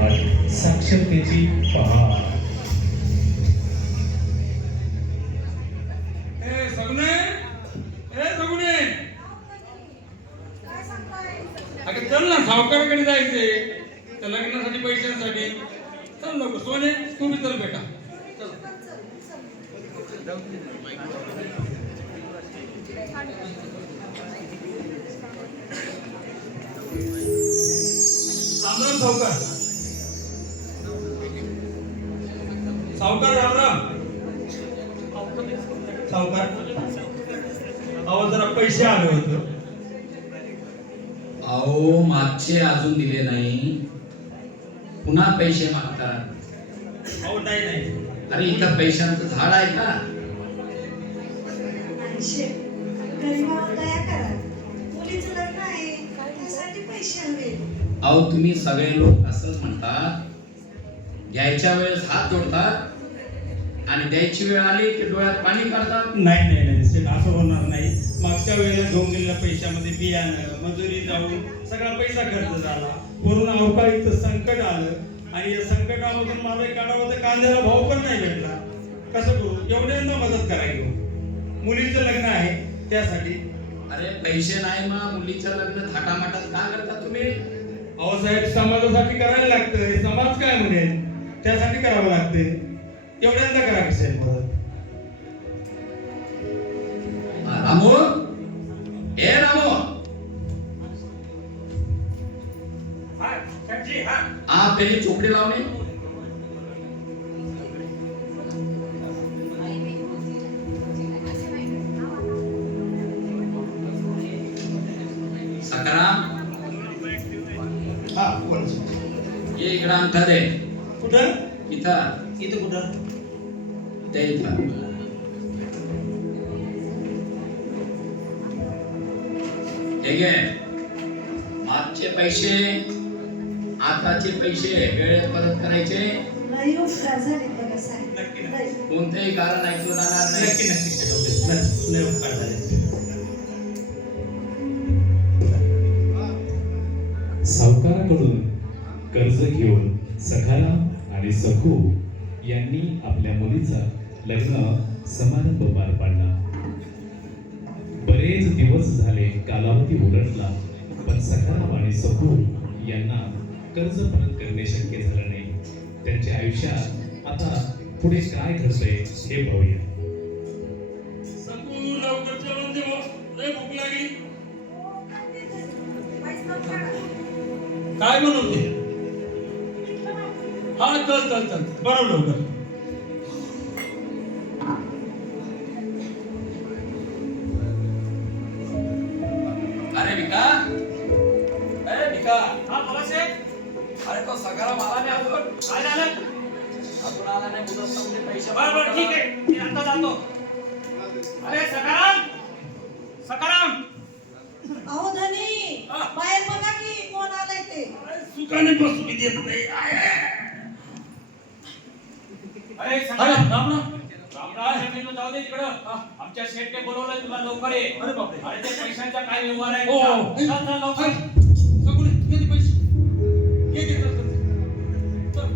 पहाड, साक्षरतेची पहाड. अगं चल ना, सावकाराकडे जायचंय त्या लग्नासाठी, पैशांसाठी. चल नको सोने, तुम्ही चल बेटा. रामराम सावकार. सावकार रामराम. सावकार अहो जरा पैसे आले होते. अहो मागचे अजून दिले नाही, पुन्हा पैसे मागतात. अहो नाही नाही, अरे इथं पैशांचं झाड आहे का? अहो तुम्ही सगळे लोक असंच म्हणतात, घ्यायच्या वेळेस हात जोडतात आणि द्यायची वेळ आली की डोळ्यात पाणी काढतात. नाही नाही नाही सेठ, असं होणार नाही. मागच्या वेळेला घेऊन गेलेल्या पैशामध्ये बियाणं, मजुरी जाऊन सगळा पैसा खर्च झाला. वरून अवकाळीचं संकट आलं आणि या संकटामधून मला काढावं तर कांद्याला भाव पण नाही भेटला. कसं करू? एवढ्यांना मदत करा घेऊ. मुलीचं लग्न आहे त्यासाठी. अरे पैसे नाही मग मुलीचं लग्न थाटामाटात का करता तुम्ही? अहो साहेब, समाजासाठी करायला लागतं. हे समाज काय म्हणेल त्यासाठी करावं लागते. एवढ्यांदा करा की साहेब मदत. रामू, ए रामू, हा पहिले चोपडी लावणे. सकाराम, हा कोण? ये इकडं अंगठा दे. कुठं? इथं. इथं कुठं? ते इथं. हे घे. मागचे पैसे, आताचे पैसे वेळेत परत करायचे. कोणतेही कारण ऐकलं जाणार नाही. नक्की नक्की लय उपकार झाले. सावकाराकडून कर्ज घेऊन सखाराम आणि सखू यांनी आपल्या मुलीचा लग्न समारंभ पार पाडला. बरेच दिवस झाले, कालावधी उलटला, पण सखाराम आणि सखू यांना कर्ज परत करणे शक्य झालं नाही. त्यांच्या आयुष्यात आता पुढे काय घडतंय हे पाहूया. सखू लवकर जेवण दे, लय भूक लागली. काय बनवते? हा चल चल चल, बनव लवकर. अरे विका, अरे विका. हा बोला साहेब. अरे तो सकाराम आला नाही अजून. काय झालं? अजून आला नाही. मुदत संपली, पैसे बरं बरं ठीक आहे, मी आता जातो. अरे सकाराम, सकाराम. अहो धनी, बाहेर बघा की कोण आलंय ते. सुखाने बसू की देत नाही. अरे सकाराम, राम राम. रामराज, हे मेनू जाऊ दे तिकडं. आमच्या शेठने बोलवलंय तुला, लवकर ये. अरे बापरे. अरे ते पैशांचा काय व्यवहार आहे? हो, हो. चल चल लवकर. सगळे किती पैसे? घे चल.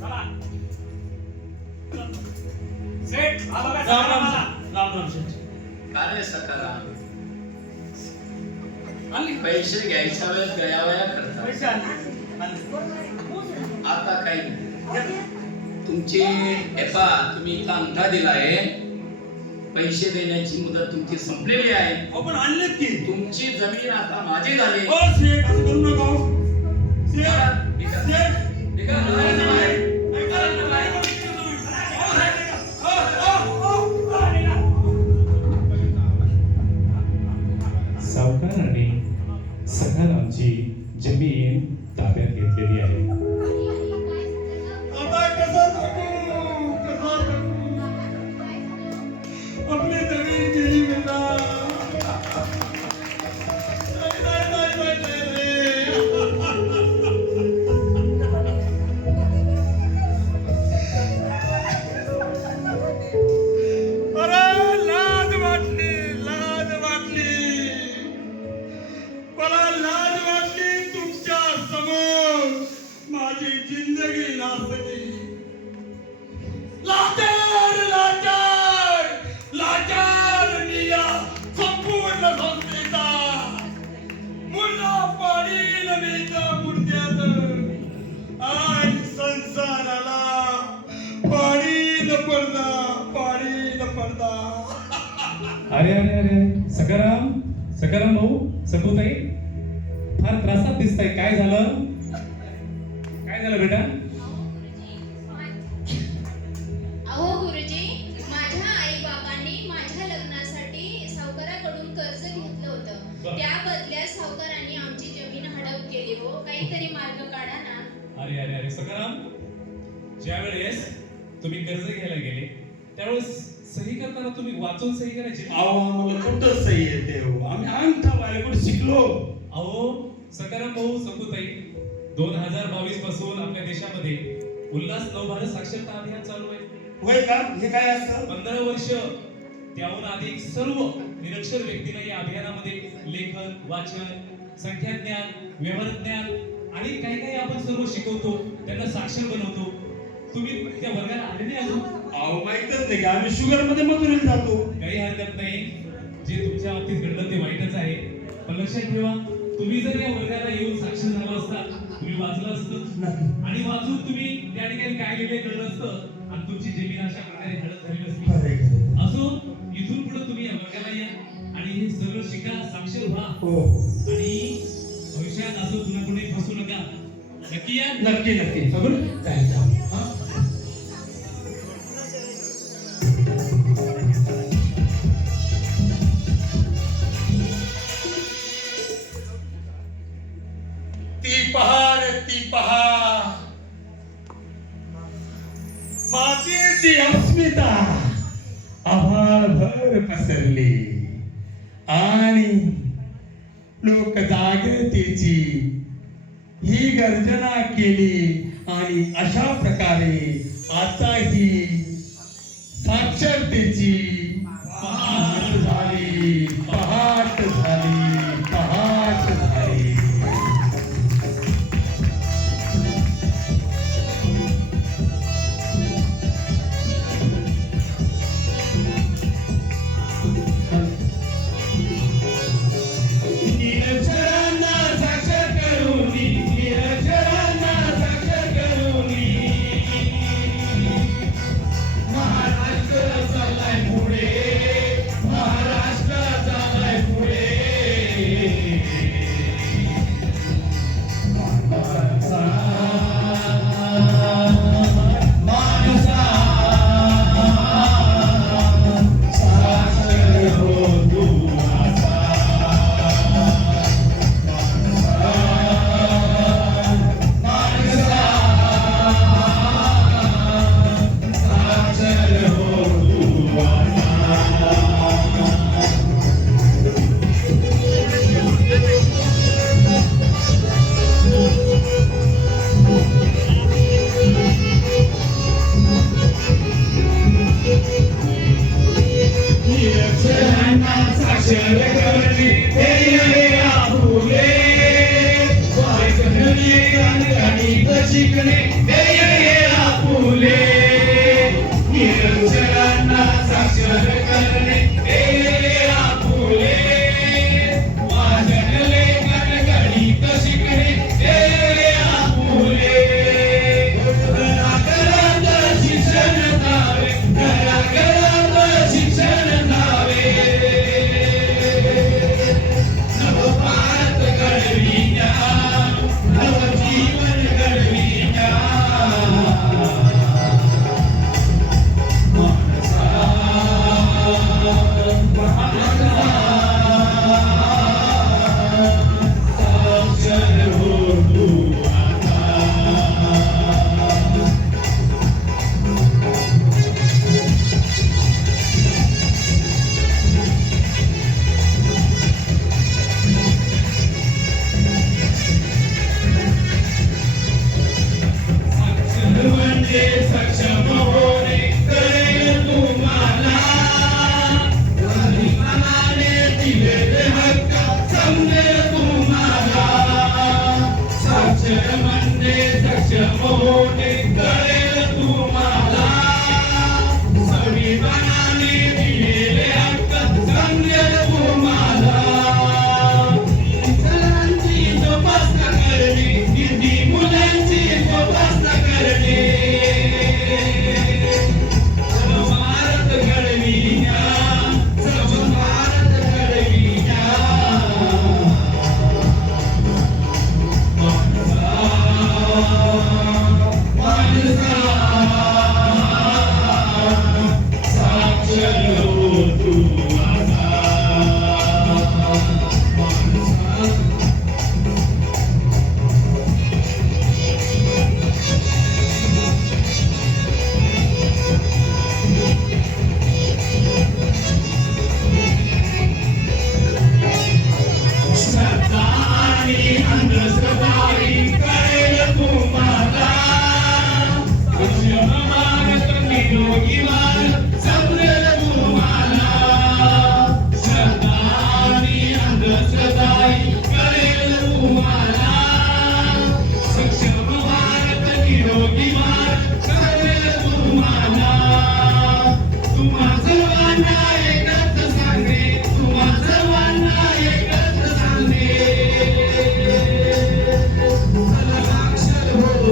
चला. शेठ, हा बघा राम राम. सकारामाला. राम राम शेठ. का रे सकाराम? आणि पैसे घ्यायच्या वेळेस गयावया करतात. पैसे आणले. आता काही नाही. तुमची एपा तुम्ही इथं अंगठा दिलाय, पैसे देण्याची मुदत तुमची संपलेली आहे. आपण आणलेत की. तुमची जमीन आता माझी झाली. ओ शेठ, असं करू नका हो. शेठ, विका, शेठ. विका, सावकार आणि सखारामची जमीन ताब्यात घेतलेली आहे. आता कसं सांगू? कसं सांगू? आपली जमीन गेली बेटा. नाही, नाही, नाही, नाही, नाही रे. अरे सकाराम भाऊ सखूताई फार त्रासात दिसताय. काय झालं बेटा? अहो गुरुजी, माझ्या आई बाबांनी माझ्या लग्नासाठी सावकाराकडून कर्ज घेतलं होतं. त्या बदल्यात सावकारांनी आमची जमीन हडप केली. हो, काहीतरी मार्ग काढा ना. अरे सकाराम, ज्या वेळेस तुम्ही कर्ज घ्यायला गेले त्यावेळेस सही करताना तुम्ही वाचून सही करायची. अहो आम्हाला कुठं सही येते हो, आम्ही अंगठा वाल्याकडे शिकलो. अहो सकाराम भाऊ सखूताई, 2022 पासून आपल्या देशामध्ये उल्हास नवभारत साक्षरता अभियान चालू आहे. होय का? हे काय असतं? 15 वर्ष त्याहून अधिक सर्व निरक्षर व्यक्तींना या अभियानामध्ये लेखन, वाचन, संख्या ज्ञान, व्यवहार ज्ञान आणि काही आपण सर्व शिकवतो, त्यांना साक्षर बनवतो. तुम्ही त्या वर्गाला आले नाही अजून? अहो माहितच नाही का आम्ही शुगर मध्ये मजुरीला जातो. काही हरकत नाही, जे तुमच्या बाबतीत घडलं ते वाईटच आहे, पण लक्षात ठेवा तुम्ही जर या वर्गाला येऊन साक्षर झाला असता तुम्ही वाचलं असतं आणि वाचून तुम्ही त्या ठिकाणी काय लिहिले कळलं असतं आणि तुमची जमीन अशा प्रकारे हडप झाली नसती. असो, इथून पुढे तुम्ही या वर्गाला या आणि हे सगळं शिका, साक्षर व्हा आणि भविष्यात असं तुला कोणी फसू नका. नक्की या. नक्की सगळं काय ती पहा मातीची अस्मिता आभाळभर पसरली आणि लोक जागृतीची ही गर्जना केली आणि अशा प्रकारे आता ही साक्षरतेची पहाट झाली.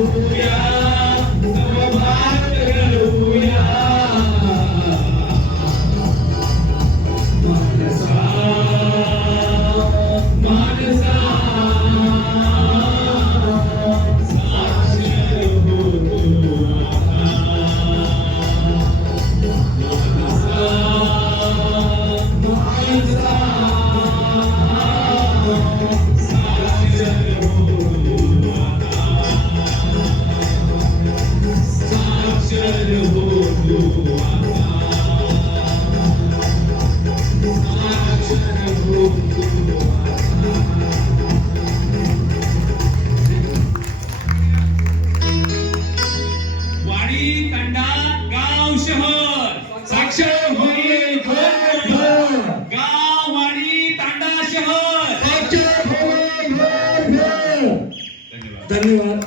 घडवूया, नवभारत घडवूया. मानसा मानसा साक्षर हो तू आता. मानसा मानसा साक्षर हो तू आता. साक्षर हो तू आता. वाडी तांडा गाव शहर साक्षर होईल घर घर. गाव वाडी तांडा शहर साक्षर होईल घर घर. धन्यवाद.